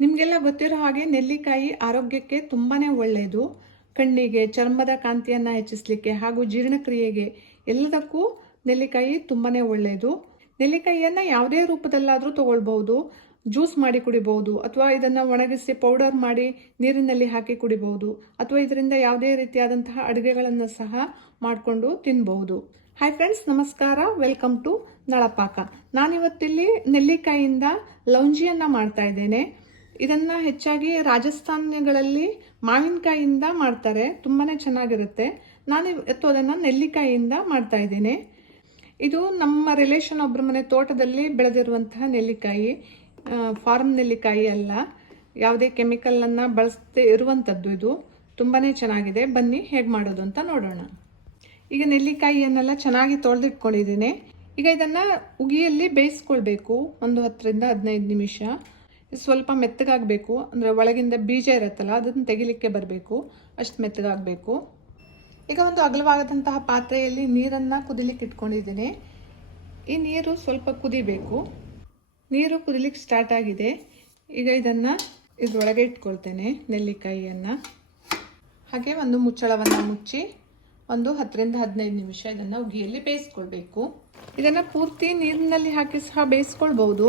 ನಿಮಗೆಲ್ಲ ಗೊತ್ತಿರೋ ಹಾಗೆ ನೆಲ್ಲಿಕಾಯಿ ಆರೋಗ್ಯಕ್ಕೆ ತುಂಬಾನೇ ಒಳ್ಳೆಯದು. ಕಣ್ಣಿಗೆ, ಚರ್ಮದ ಕಾಂತಿಯನ್ನು ಹೆಚ್ಚಿಸಲಿಕ್ಕೆ ಹಾಗೂ ಜೀರ್ಣಕ್ರಿಯೆಗೆ ಎಲ್ಲದಕ್ಕೂ ನೆಲ್ಲಿಕಾಯಿ ತುಂಬಾನೇ ಒಳ್ಳೆಯದು. ನೆಲ್ಲಿಕಾಯಿಯನ್ನು ಯಾವುದೇ ರೂಪದಲ್ಲಾದರೂ ತಗೊಳ್ಬಹುದು. ಜ್ಯೂಸ್ ಮಾಡಿ ಕುಡಿಬಹುದು, ಅಥವಾ ಇದನ್ನು ಒಣಗಿಸಿ ಪೌಡರ್ ಮಾಡಿ ನೀರಿನಲ್ಲಿ ಹಾಕಿ ಕುಡಿಬಹುದು, ಅಥವಾ ಇದರಿಂದ ಯಾವುದೇ ರೀತಿಯಾದಂತಹ ಅಡುಗೆಗಳನ್ನು ಸಹ ಮಾಡಿಕೊಂಡು ತಿನ್ನಬಹುದು. ಹಾಯ್ ಫ್ರೆಂಡ್ಸ್, ನಮಸ್ಕಾರ. ವೆಲ್ಕಮ್ ಟು ನಳಪಾಕ. ನಾನಿವತ್ತಿಲ್ಲಿ ನೆಲ್ಲಿಕಾಯಿಯಿಂದ ಲೌಂಜಿಯನ್ನು ಮಾಡ್ತಾ ಇದ್ದೇನೆ. ಇದನ್ನು ಹೆಚ್ಚಾಗಿ ರಾಜಸ್ಥಾನಗಳಲ್ಲಿ ಮಾವಿನಕಾಯಿಯಿಂದ ಮಾಡ್ತಾರೆ, ತುಂಬಾ ಚೆನ್ನಾಗಿರುತ್ತೆ. ನಾನು ಇವತ್ತು ಅದನ್ನು ನೆಲ್ಲಿಕಾಯಿಯಿಂದ ಮಾಡ್ತಾ ಇದ್ದೇನೆ. ಇದು ನಮ್ಮ ರಿಲೇಷನ್ ಒಬ್ಬರ ಮನೆ ತೋಟದಲ್ಲಿ ಬೆಳೆದಿರುವಂತಹ ನೆಲ್ಲಿಕಾಯಿ, ಫಾರ್ಮ್ ನೆಲ್ಲಿಕಾಯಿ ಅಲ್ಲ, ಯಾವುದೇ ಕೆಮಿಕಲನ್ನು ಬಳಸದೇ ಇರುವಂಥದ್ದು. ಇದು ತುಂಬಾ ಚೆನ್ನಾಗಿದೆ. ಬನ್ನಿ ಹೇಗೆ ಮಾಡೋದು ಅಂತ ನೋಡೋಣ. ಈಗ ನೆಲ್ಲಿಕಾಯಿಯನ್ನೆಲ್ಲ ಚೆನ್ನಾಗಿ ತೊಳೆದಿಟ್ಕೊಂಡಿದ್ದೀನಿ. ಈಗ ಇದನ್ನು ಉಗಿಯಲ್ಲಿ ಬೇಯಿಸ್ಕೊಳ್ಬೇಕು ಒಂದು 10 ರಿಂದ 15 ನಿಮಿಷ. ಸ್ವಲ್ಪ ಮೆತ್ತಗಾಗಬೇಕು, ಅಂದರೆ ಒಳಗಿಂದ ಬೀಜ ಇರುತ್ತಲ್ಲ ಅದನ್ನು ತೆಗಿಲಿಕ್ಕೆ ಬರಬೇಕು, ಅಷ್ಟು ಮೆತ್ತಗಾಗಬೇಕು. ಈಗ ಒಂದು ಅಗಲವಾದಂತಹ ಪಾತ್ರೆಯಲ್ಲಿ ನೀರನ್ನು ಕುದಿಲಿಕ್ಕೆ ಇಟ್ಕೊಂಡಿದ್ದೀನಿ. ಈ ನೀರು ಸ್ವಲ್ಪ ಕುದಿಬೇಕು. ನೀರು ಕುದಿಲಿಕ್ಕೆ ಸ್ಟಾರ್ಟ್ ಆಗಿದೆ. ಈಗ ಇದನ್ನು ಇದರೊಳಗೆ ಇಟ್ಕೊಳ್ತೇನೆ, ನೆಲ್ಲಿಕಾಯಿಯನ್ನು. ಹಾಗೆ ಒಂದು ಮುಚ್ಚಳವನ್ನು ಮುಚ್ಚಿ ಒಂದು 10 ರಿಂದ 15 ನಿಮಿಷ ಇದನ್ನು ಉಗಿಯಲ್ಲಿ ಬೇಯಿಸ್ಕೊಳ್ಬೇಕು. ಇದನ್ನು ಪೂರ್ತಿ ನೀರಿನಲ್ಲಿ ಹಾಕಿ ಸಹ ಬೇಯಿಸ್ಕೊಳ್ಬಹುದು,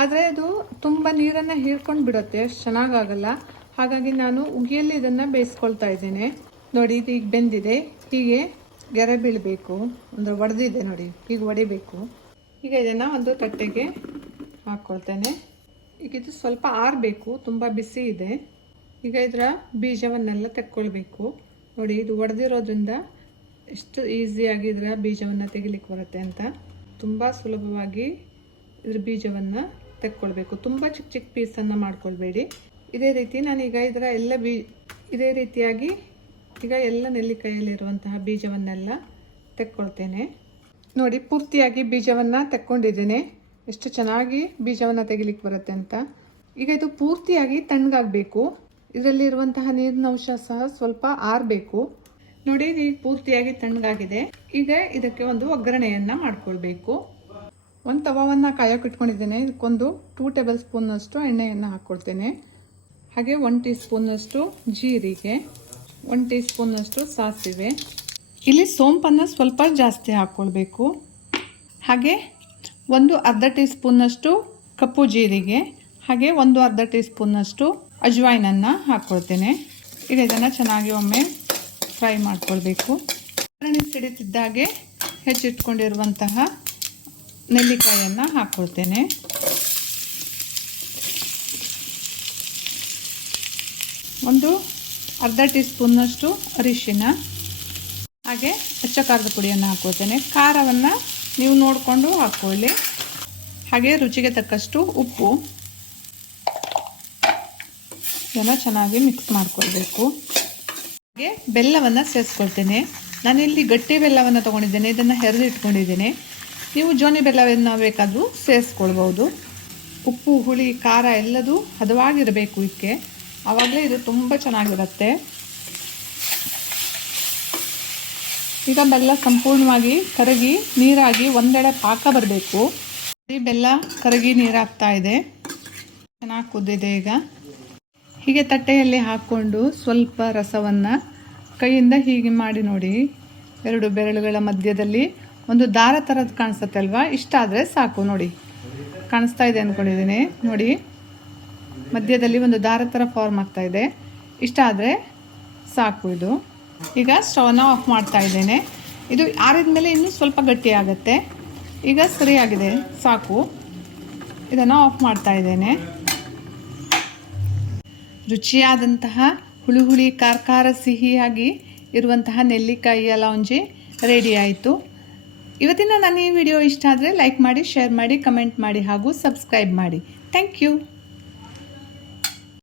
ಆದರೆ ಅದು ತುಂಬ ನೀರನ್ನು ಹೀರ್ಕೊಂಡು ಬಿಡುತ್ತೆ, ಅಷ್ಟು ಚೆನ್ನಾಗಾಗಲ್ಲ. ಹಾಗಾಗಿ ನಾನು ಉಗಿಯಲ್ಲಿ ಇದನ್ನು ಬೇಯಿಸ್ಕೊಳ್ತಾ ಇದ್ದೇನೆ. ನೋಡಿ, ಇದು ಈಗ ಬೆಂದಿದೆ. ಹೀಗೆ ಗೆರೆ ಬೀಳಬೇಕು, ಅಂದರೆ ಒಡೆದಿದೆ ನೋಡಿ, ಹೀಗೆ ಒಡಿಬೇಕು. ಈಗ ಇದನ್ನು ಒಂದು ತಟ್ಟೆಗೆ ಹಾಕ್ಕೊಳ್ತೇನೆ. ಈಗ ಇದು ಸ್ವಲ್ಪ ಆರಬೇಕು, ತುಂಬ ಬಿಸಿ ಇದೆ. ಈಗ ಇದರ ಬೀಜವನ್ನೆಲ್ಲ ತೆಕ್ಕೊಳ್ಬೇಕು. ನೋಡಿ, ಇದು ಒಡೆದಿರೋದ್ರಿಂದ ಎಷ್ಟು ಈಸಿಯಾಗಿ ಇದರ ಬೀಜವನ್ನು ತೆಗಿಲಿಕ್ಕೆ ಬರುತ್ತೆ ಅಂತ. ತುಂಬ ಸುಲಭವಾಗಿ ಇದ್ರ ಬೀಜವನ್ನು ತೆಕ್ಕೊಳ್ಬೇಕು. ತುಂಬ ಚಿಕ್ಕ ಚಿಕ್ಕ ಪೀಸನ್ನು ಮಾಡ್ಕೊಳ್ಬೇಡಿ. ಇದೇ ರೀತಿ ನಾನೀಗ ಇದರ ಎಲ್ಲ ಇದೇ ರೀತಿಯಾಗಿ ಈಗ ಎಲ್ಲ ನೆಲ್ಲಿಕಾಯಲ್ಲಿರುವಂತಹ ಬೀಜವನ್ನೆಲ್ಲ ತೆಕ್ಕೊಳ್ತೇನೆ. ನೋಡಿ, ಪೂರ್ತಿಯಾಗಿ ಬೀಜವನ್ನು ತೆಕ್ಕೊಂಡಿದ್ದೇನೆ. ಎಷ್ಟು ಚೆನ್ನಾಗಿ ಬೀಜವನ್ನು ತೆಗಿಲಿಕ್ಕೆ ಬರುತ್ತೆ ಅಂತ. ಈಗ ಇದು ಪೂರ್ತಿಯಾಗಿ ತಣ್ಣಗಾಗಬೇಕು. ಇದರಲ್ಲಿರುವಂತಹ ನೀರಿನ ಅಂಶ ಸಹ ಸ್ವಲ್ಪ ಆರಬೇಕು. ನೋಡಿ, ಇದು ಈಗ ಪೂರ್ತಿಯಾಗಿ ತಣ್ಣಗಾಗಿದೆ. ಈಗ ಇದಕ್ಕೆ ಒಂದು ಒಗ್ಗರಣೆಯನ್ನು ಮಾಡ್ಕೊಳ್ಬೇಕು. ಒಂದು ತವವನ್ನು ಕಾಯೋಕೆ ಇಟ್ಕೊಂಡಿದ್ದೇನೆ. ಇದಕ್ಕೊಂದು 2 ಟೇಬಲ್ ಸ್ಪೂನ್ನಷ್ಟು ಎಣ್ಣೆಯನ್ನು ಹಾಕ್ಕೊಳ್ತೇನೆ. ಹಾಗೆ 1 ಟೀ ಸ್ಪೂನ್ನಷ್ಟು ಜೀರಿಗೆ, 1 ಟೀ ಸ್ಪೂನ್ನಷ್ಟು ಸಾಸಿವೆ. ಇಲ್ಲಿ ಸೋಂಪನ್ನು ಸ್ವಲ್ಪ ಜಾಸ್ತಿ ಹಾಕ್ಕೊಳ್ಬೇಕು. ಹಾಗೆ ಒಂದು ಅರ್ಧ ಟೀ ಸ್ಪೂನ್ನಷ್ಟು ಕಪ್ಪು ಜೀರಿಗೆ, ಹಾಗೆ ಒಂದು ಅರ್ಧ ಟೀ ಸ್ಪೂನ್ನಷ್ಟು ಅಜ್ವೈನನ್ನು ಹಾಕ್ಕೊಳ್ತೇನೆ. ಈಗ ಇದನ್ನು ಚೆನ್ನಾಗಿ ಒಮ್ಮೆ ಫ್ರೈ ಮಾಡ್ಕೊಳ್ಬೇಕು. ಒಗ್ಗರಣೆ ಸಿಡಿತಿದ್ದಾಗೆ ಹೆಚ್ಚಿಟ್ಕೊಂಡಿರುವಂತಹ ನೆಲ್ಲಿಕಾಯಿಯನ್ನು ಹಾಕ್ಕೊಳ್ತೇನೆ. ಒಂದು ಅರ್ಧ ಟೀ ಸ್ಪೂನ್ನಷ್ಟು ಅರಿಶಿನ, ಹಾಗೆ ಅಚ್ಚ ಖಾರದ ಪುಡಿಯನ್ನು ಹಾಕ್ಕೊಳ್ತೇನೆ. ಖಾರವನ್ನು ನೀವು ನೋಡಿಕೊಂಡು ಹಾಕ್ಕೊಳ್ಳಿ. ಹಾಗೆ ರುಚಿಗೆ ತಕ್ಕಷ್ಟು ಉಪ್ಪು. ಇದನ್ನು ಚೆನ್ನಾಗಿ ಮಿಕ್ಸ್ ಮಾಡ್ಕೊಳ್ಬೇಕು. ಹಾಗೆ ಬೆಲ್ಲವನ್ನು ಸೇರಿಸ್ಕೊಳ್ತೇನೆ. ನಾನಿಲ್ಲಿ ಗಟ್ಟಿ ಬೆಲ್ಲವನ್ನು ತೊಗೊಂಡಿದ್ದೇನೆ, ಇದನ್ನು ಹೆರೆದು ಇಟ್ಕೊಂಡಿದ್ದೇನೆ. ನೀವು ಜೋನಿ ಬೆಲ್ಲವನ್ನು ಬೇಕಾದರೂ ಸೇರಿಸ್ಕೊಳ್ಬೋದು. ಉಪ್ಪು, ಹುಳಿ, ಖಾರ ಎಲ್ಲದೂ ಹದವಾಗಿರಬೇಕು ಇದಕ್ಕೆ, ಆವಾಗಲೇ ಇದು ತುಂಬ ಚೆನ್ನಾಗಿರುತ್ತೆ. ಈಗ ಬೆಲ್ಲ ಸಂಪೂರ್ಣವಾಗಿ ಕರಗಿ ನೀರಾಗಿ ಒಂದೆಡೆ ಪಾಕ ಬರಬೇಕು. ಈ ಬೆಲ್ಲ ಕರಗಿ ನೀರಾಗ್ತಾ ಇದೆ, ಚೆನ್ನಾಗಿ ಕುದ್ದಿದೆ. ಈಗ ಹೀಗೆ ತಟ್ಟೆಯಲ್ಲಿ ಹಾಕ್ಕೊಂಡು ಸ್ವಲ್ಪ ರಸವನ್ನು ಕೈಯಿಂದ ಹೀಗೆ ಮಾಡಿ ನೋಡಿ. 2 ಬೆರಳುಗಳ ಮಧ್ಯದಲ್ಲಿ ಒಂದು ದಾರ ಥರದ್ದು ಕಾಣಿಸುತ್ತೆ ಅಲ್ವಾ, ಇಷ್ಟ ಆದರೆ ಸಾಕು. ನೋಡಿ, ಕಾಣಿಸ್ತಾ ಇದೆ ಅಂದ್ಕೊಂಡಿದ್ದೀನಿ. ನೋಡಿ, ಮಧ್ಯದಲ್ಲಿ ಒಂದು ದಾರ ಥರ ಫಾರ್ಮ್ ಆಗ್ತಾ ಇದೆ. ಇಷ್ಟ ಆದರೆ ಸಾಕು ಇದು. ಈಗ ಸ್ಟವನ್ನು ಆಫ್ ಮಾಡ್ತಾ ಇದ್ದೇನೆ. ಇದು ಆರಿದ ಮೇಲೆ ಇನ್ನೂ ಸ್ವಲ್ಪ ಗಟ್ಟಿ ಆಗುತ್ತೆ. ಈಗ ಸರಿಯಾಗಿದೆ, ಸಾಕು. ಇದನ್ನು ಆಫ್ ಮಾಡ್ತಾ ಇದ್ದೇನೆ. ರುಚಿಯಾದಂತಹ ಹುಳಿ ಹುಳಿ ಖಾರ ಸಿಹಿಯಾಗಿ ಇರುವಂತಹ ನೆಲ್ಲಿಕಾಯಿಯ ಲೌಂಜಿ ರೆಡಿ ಆಯಿತು. ಇವತ್ತಿನ ನನ್ನ ಈ ವಿಡಿಯೋ ಇಷ್ಟ ಆದರೆ ಲೈಕ್ ಮಾಡಿ, ಶೇರ್ ಮಾಡಿ, ಕಮೆಂಟ್ ಮಾಡಿ ಹಾಗೂ ಸಬ್ಸ್ಕ್ರೈಬ್ ಮಾಡಿ. Thank you.